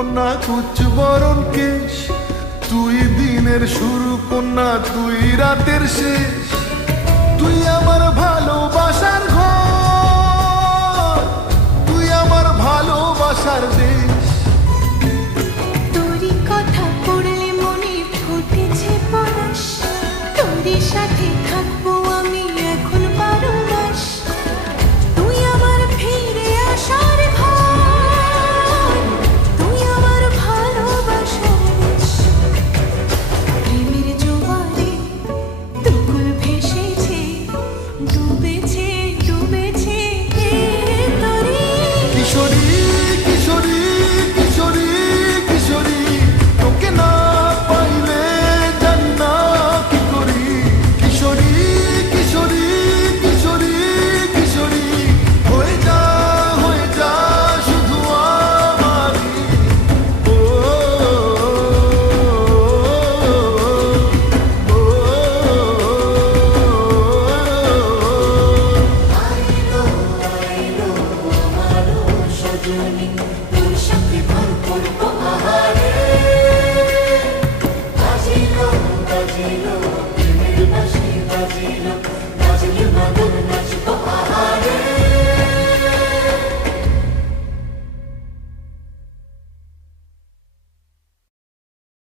কন্যা কুচ বরণ কেশ, তুই দিনের শুরু কন্যা তুই রাতের শেষ, তুই আমার ভালোবাসার ঘর, তুই আমার ভালোবাসার দেশ। তোরই কথা পড়লে মনে ফুটেছে পরশ, তোরই সাথে থাকবো আমি এখন 12 মাস। তুই আমার ফিরে আসার ঘর, তুই আমার ভালোবাসার দেশ। প্রেমের জোয়ারে দুকুল ভেসেছে, ডুবেছে ডুবেছে তরি। কিশোরী কিশোরী কিশোরী কিশোরী, তোকে না পাইলে জানি না কি করি। কিশোরী কিশোরী কিশোরী কিশোরী, হয়ে যা শুধু আমারই। ও আইলো আইলো আমারো সজনী, তোর সাথে ভর করবো আহারে। বাজিলো বাজিলো প্রেমের বাঁশি বাজিলো, বাজিলো মাদক নাচ